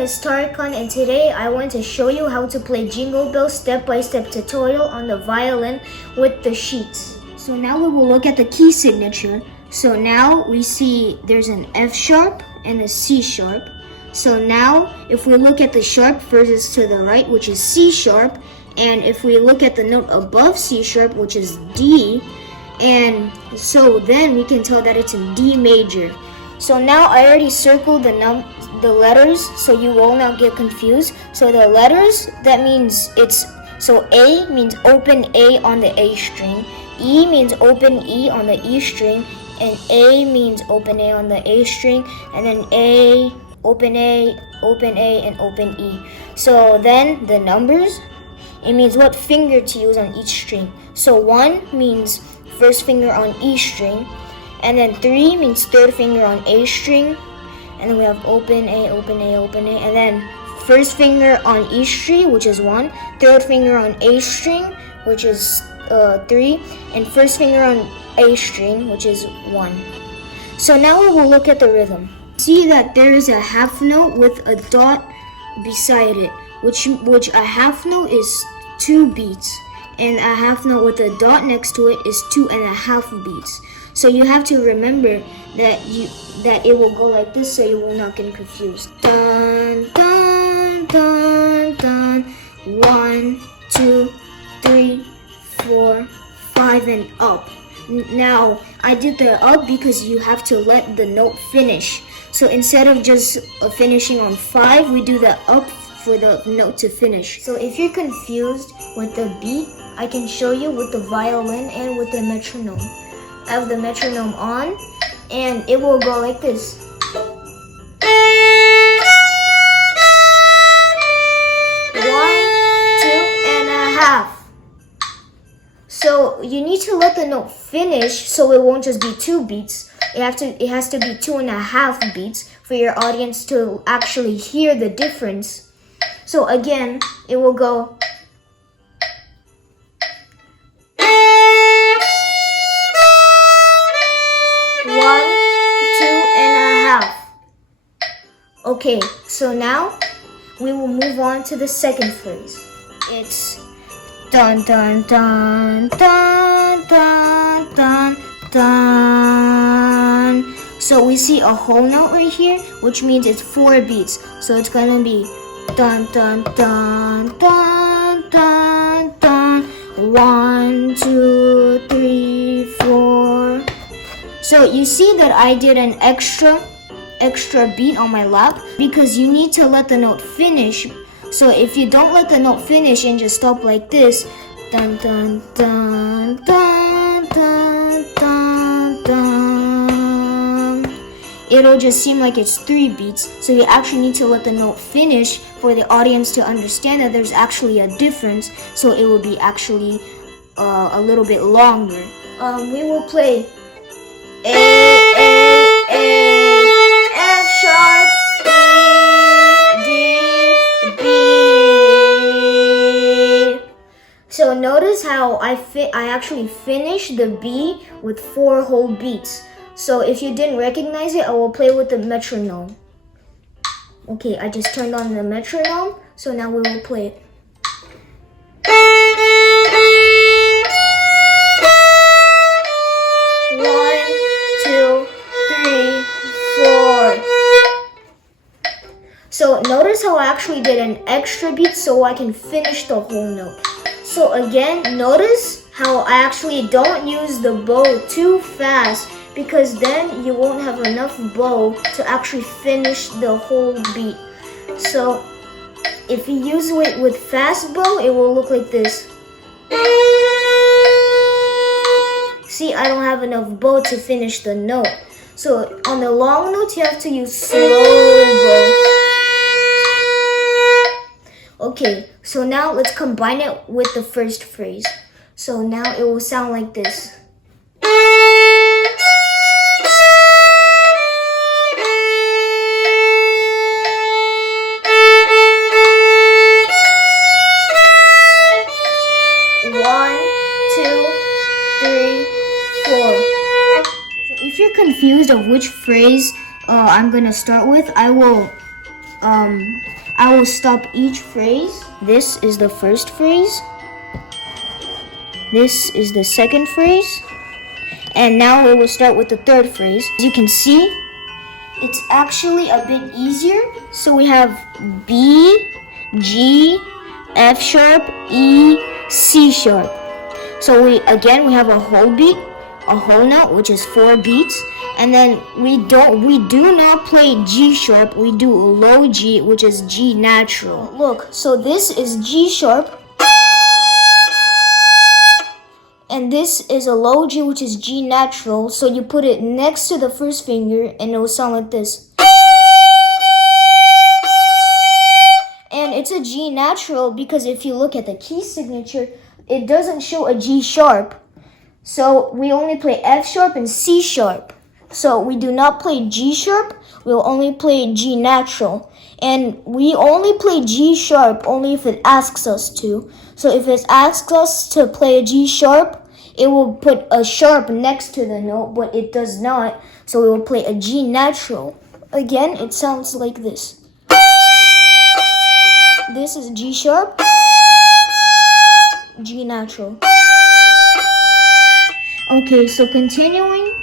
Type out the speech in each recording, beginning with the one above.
is Tarikan, and today I want to show you how to play Jingle Bells step-by-step tutorial on the violin with the sheets. So now we will look at the key signature. So now we see there's an F sharp and a C sharp. So now if we look at the sharp, first is to the right, which is C sharp, and if we look at the note above C sharp, which is D, and so then we can tell that it's in D major. So now I already circled the letters, so you will not get confused. So the letters, that means so A means open A on the A string, E means open E on the E string, and A means open A on the A string, and then A, open A, and open E. So then the numbers, it means what finger to use on each string. So 1 means first finger on E string, and then 3 means third finger on A string, and then we have open A, and then first finger on E string, which is 1, third finger on A string, which is 3, and first finger on A string, which is 1. So now we will look at the rhythm. See that there is a half note with a dot beside it, which a half note is 2 beats, and a half note with a dot next to it is 2.5 beats. So you have to remember that it will go like this, so you will not get confused. Dun dun dun dun. 1, 2, 3, 4, 5, and up. Now I did the up because you have to let the note finish. So instead of just finishing on 5, we do the up for the note to finish. So if you're confused with the beat, I can show you with the violin and with the metronome. I have the metronome on, and it will go like this. 1, 2.5. So you need to let the note finish, so it won't just be 2 beats. It has to be 2.5 beats for your audience to actually hear the difference. So again, it will go. 1, 2.5. Okay, so now we will move on to the second phrase. It's dun dun dun dun dun dun dun. So we see a whole note right here, which means it's 4 beats. So it's gonna be dun dun dun dun dun dun. 1, 2, 3, 4. So you see that I did an extra beat on my lap because you need to let the note finish. So if you don't let the note finish and just stop like this, dun dun dun dun dun dun dun, it'll just seem like it's 3 beats. So you actually need to let the note finish for the audience to understand that there's actually a difference. So it will be actually a little bit longer. We will play A, F sharp, E, D, B. So notice how I actually finished the B with 4 whole beats. So if you didn't recognize it, I will play with the metronome. Okay, I just turned on the metronome, so now we will play it. 1, 2, 3, 4. So notice how I actually did an extra beat so I can finish the whole note. So again, notice how I actually don't use the bow too fast, because then you won't have enough bow to actually finish the whole beat. So if you use it with fast bow, it will look like this. See, I don't have enough bow to finish the note. So on the long notes, you have to use slow bow. Okay, so now let's combine it with the first phrase. So now it will sound like this. 1, 2, 3, 4. So if you're confused of which phrase I'm gonna start with, I will I will stop each phrase. This is the first phrase. This is the second phrase. And now we will start with the third phrase. As you can see, it's actually a bit easier. So we have B, G, F sharp, E, C sharp. So we have a whole beat, a whole note, which is 4 beats. And then we do not play G sharp, we do a low G, which is G natural. Look, so this is G sharp, and this is a low G, which is G natural. So you put it next to the first finger, and it will sound like this. And it's a G natural because if you look at the key signature, it doesn't show a G sharp. So we only play F sharp and C sharp. So we do not play G sharp, we'll only play G natural. And we only play G sharp only if it asks us to. So if it asks us to play a G sharp, it will put a sharp next to the note, but it does not. So we will play a G natural. Again, it sounds like this. This is G sharp, G natural. Okay, so continuing,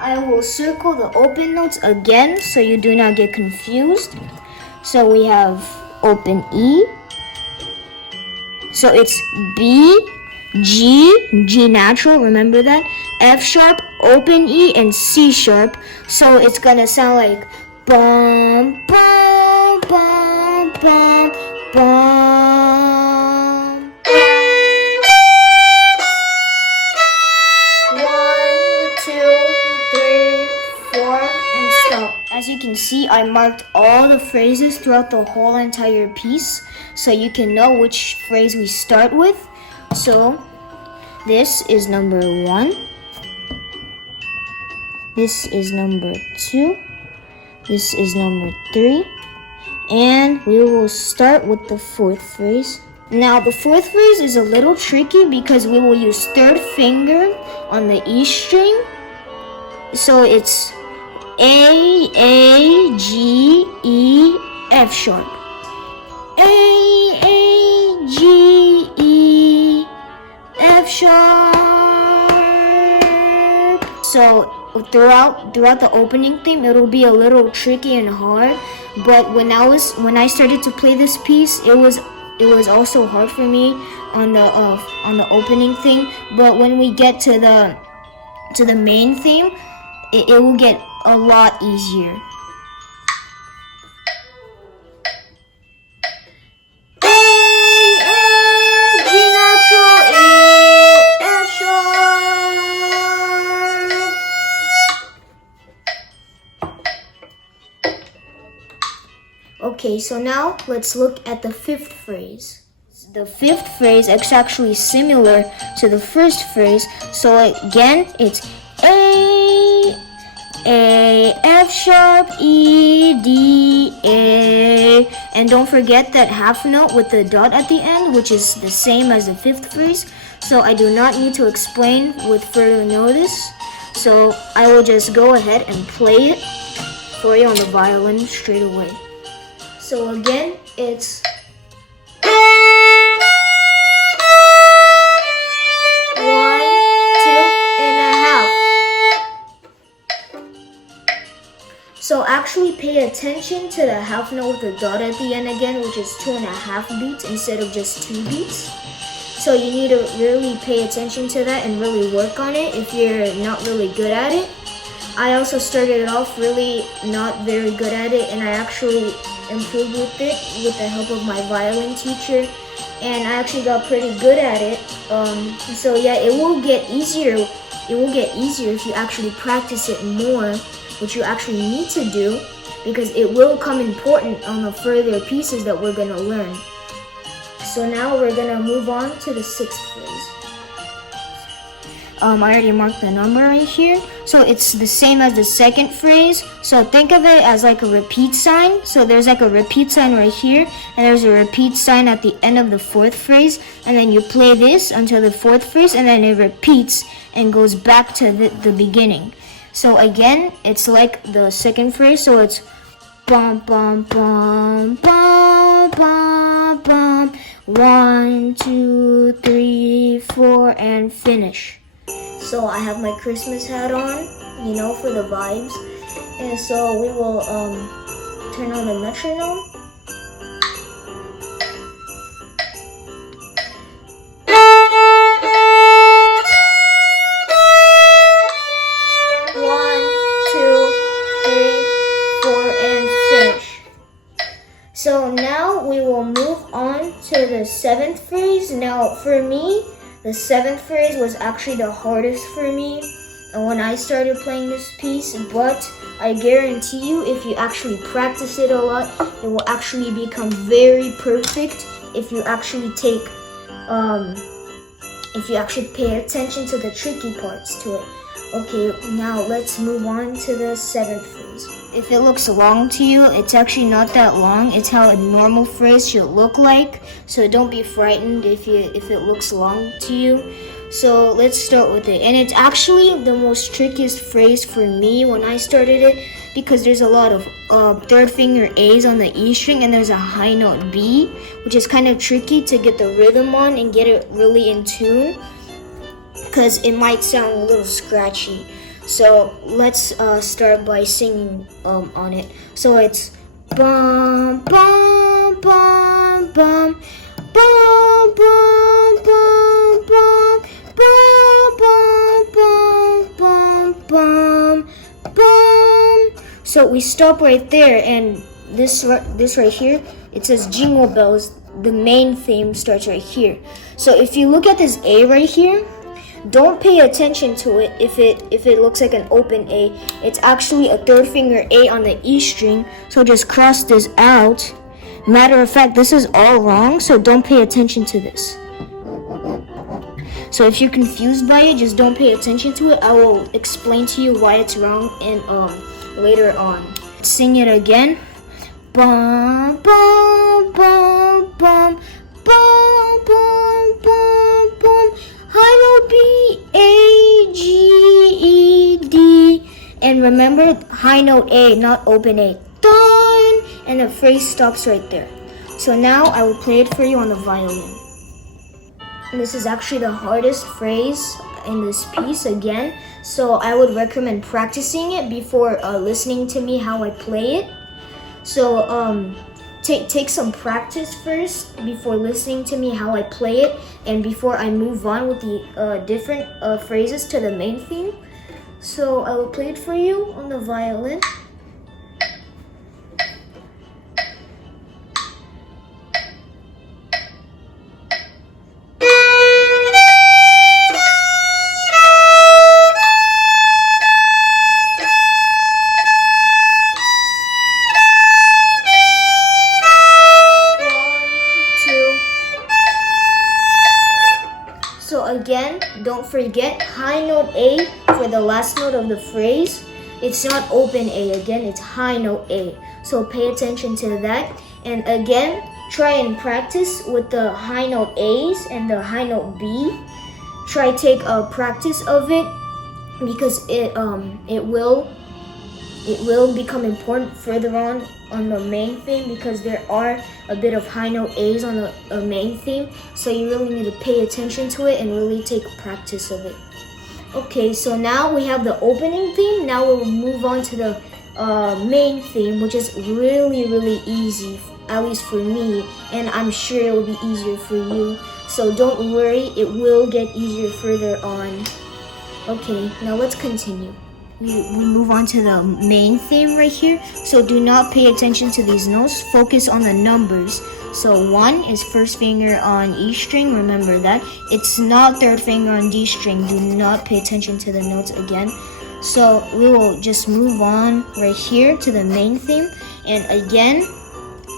I will circle the open notes again so you do not get confused. So we have open E. So it's B, G, G natural, remember that? F sharp, open E, and C sharp. So it's gonna sound like bum, bum, bum, bum, bum. 1, 2, 3, 4, and stop. As you can see, I marked all the phrases throughout the whole entire piece so you can know which phrase we start with. So this is number 1. This is number 2. This is number 3. And we will start with the fourth phrase. Now the fourth phrase is a little tricky because we will use third finger on the E string. So it's A, G, E, F sharp. A, G, E, F sharp. So throughout the opening theme, it'll be a little tricky and hard. But when I started to play this piece, it was also hard for me on the opening thing. But when we get to the main theme, it will get a lot easier. Okay, so now let's look at the fifth phrase. The fifth phrase is actually similar to the first phrase. So again, it's A, F sharp, E, D, A. And don't forget that half note with the dot at the end, which is the same as the fifth phrase. So I do not need to explain with further notice. So I will just go ahead and play it for you on the violin straight away. So again, it's 1, 2 and a half. So actually pay attention to the half note with the dot at the end again, which is 2.5 beats instead of just 2 beats. So you need to really pay attention to that and really work on it if you're not really good at it. I also started off really not very good at it, and I actually improved with it with the help of my violin teacher, and I actually got pretty good at it. So yeah, it will get easier. It will get easier if you actually practice it more, which you actually need to do, because it will come important on the further pieces that we're gonna learn. So now we're gonna move on to the sixth phrase. I already marked the number right here. So it's the same as the second phrase. So think of it as like a repeat sign. So there's like a repeat sign right here, and there's a repeat sign at the end of the fourth phrase. And then you play this until the fourth phrase, and then it repeats and goes back to the beginning. So again, it's like the second phrase. So it's bum bum bum bum bum bum. 1, 2, 3, 4, and finish. So I have my Christmas hat on, you know, for the vibes. And so we will turn on the metronome. So now we will move on to the 7th phrase. Now for me, the 7th phrase was actually the hardest for me when I started playing this piece, but I guarantee you if you actually practice it a lot, it will actually become very perfect if you actually take, if you actually pay attention to the tricky parts to it. Okay, now let's move on to the 7th phrase. If it looks long to you, it's actually not that long. It's how a normal phrase should look like. So don't be frightened if it looks long to you. So let's start with it. And it's actually the most trickiest phrase for me when I started it because there's a lot of third finger A's on the E string and there's a high note B, which is kind of tricky to get the rhythm on and get it really in tune because it might sound a little scratchy. So let's start by singing on it. So it's bum bum bum bum bum bum bum bum bum bum bum bum. So we stop right there, and this right here, it says Jingle Bells. The main theme starts right here. So if you look at this A right here, don't pay attention to it if it looks like an open A. It's actually a third finger A on the E string, so just cross this out. Matter of fact, this is all wrong, so don't pay attention to this. So if you're confused by it, just don't pay attention to it. I will explain to you why it's wrong and later on. Sing it again. Bum bum bum bum bum bum bum bum. High note B, A, G, E, D. And remember, high note A, not open A. Done! And the phrase stops right there. So now I will play it for you on the violin. And this is actually the hardest phrase in this piece again. So I would recommend practicing it before listening to me how I play it. So take some practice first before listening to me how I play it and before I move on with the different phrases to the main theme. So I will play it for you on the violin. So again, don't forget high note A for the last note of the phrase. It's not open A, again, it's high note A. So pay attention to that. And again, try and practice with the high note A's and the high note B. Try take a practice of it because it will become important further on the main theme because there are a bit of high note A's on the main theme, so you really need to pay attention to it and really take practice of it. Okay, so now we have the opening theme. Now we'll move on to the main theme, which is really easy, at least for me, and I'm sure it will be easier for you. So don't worry, it will get easier further on. Okay, now let's continue. We move on to the main theme right here. So do not pay attention to these notes. Focus on the numbers. So 1 is first finger on E string. Remember that. It's not third finger on D string. Do not pay attention to the notes again. So we will just move on right here to the main theme. And again,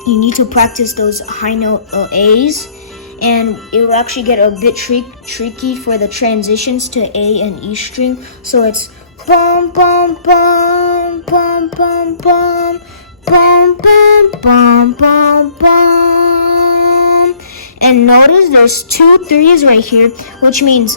you need to practice those high note A's. And it will actually get a bit tricky for the transitions to A and E string. So it's bum bum bum bum bum bum bum bum bum bum bum. And notice there's 2 3s right here, which means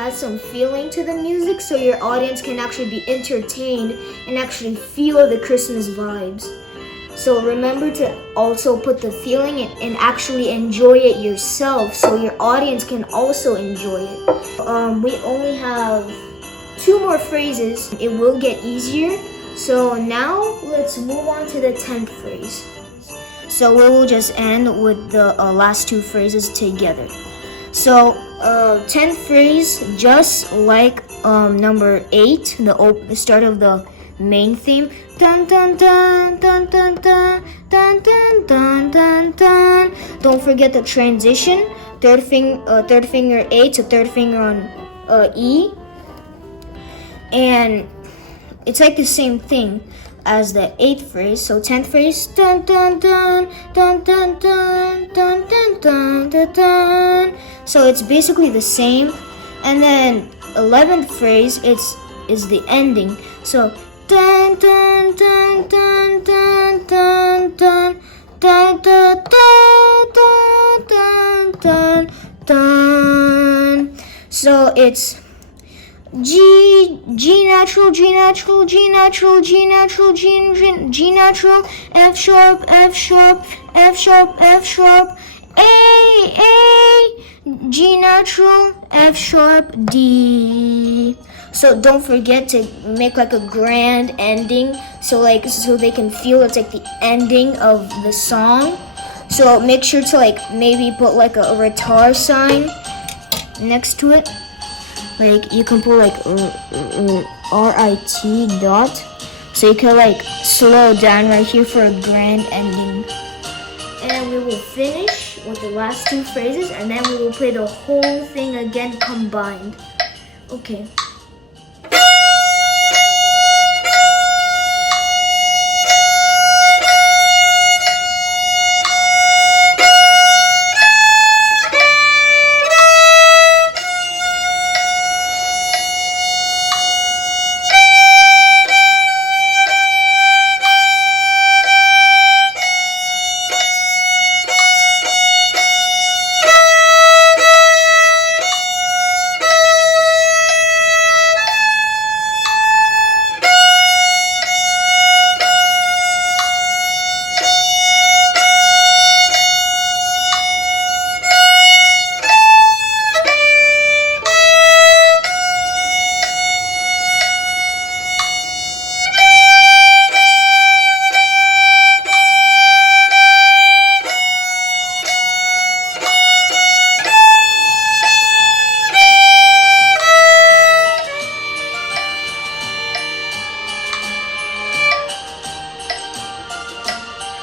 add some feeling to the music so your audience can actually be entertained and actually feel the Christmas vibes. So remember to also put the feeling and actually enjoy it yourself so your audience can also enjoy it. We only have 2 more phrases. It will get easier. So now let's move on to the 10th phrase. So we will just end with the last 2 phrases together. So 10th phrase, just like number 8, the start of the main theme. Dun dun dun dun dun dun dun dun dun dun dun. Don't forget the transition. Third finger A to third finger on E, and it's like the same thing as the 8th phrase. So 10th phrase, dun dun dun dun dun dun dun dun dun dun dun. So it's basically the same. And then 11th phrase, is the ending. So dun dun dun dun dun dun dun dun dun dun dun dun dun. So it's G natural, G natural, G natural, G natural, G natural, F sharp, F sharp, F sharp, F sharp, A, G natural, F sharp, D. So don't forget to make like a grand ending so they can feel it's like the ending of the song. So make sure to like maybe put like a guitar sign next to it. Like you can put like RIT dot, so you can like slow down right here for a grand ending. And we will finish with the last 2 phrases, and then we will play the whole thing again combined. Okay.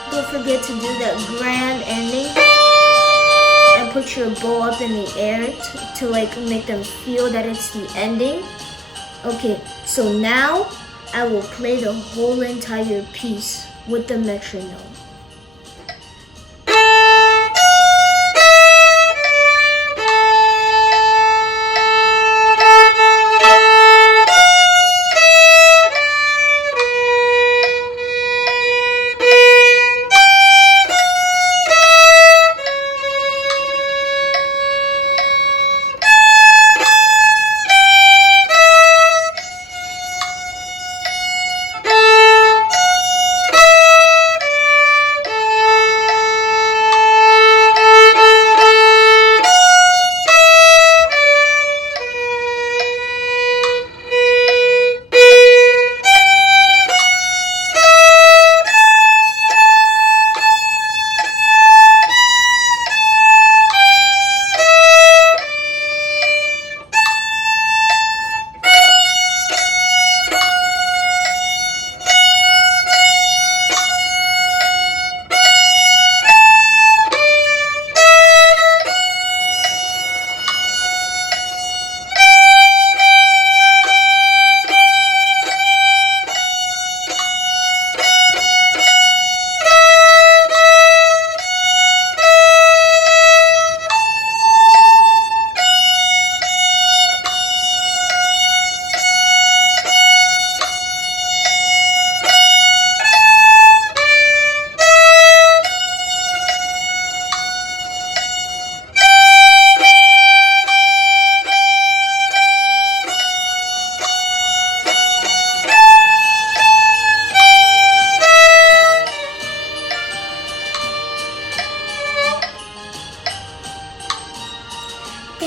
Don't forget to do that grand ending and put your bow up in the air to like make them feel that it's the ending. Okay, so now I will play the whole entire piece with the metronome.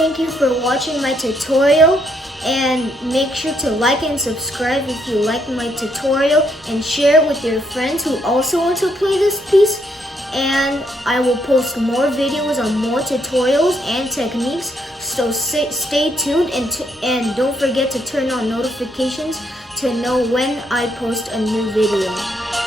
thank you for watching my tutorial, and make sure to like and subscribe if you like my tutorial, and share it with your friends who also want to play this piece. And I will post more videos on more tutorials and techniques, so stay tuned, and don't forget to turn on notifications to know when I post a new video.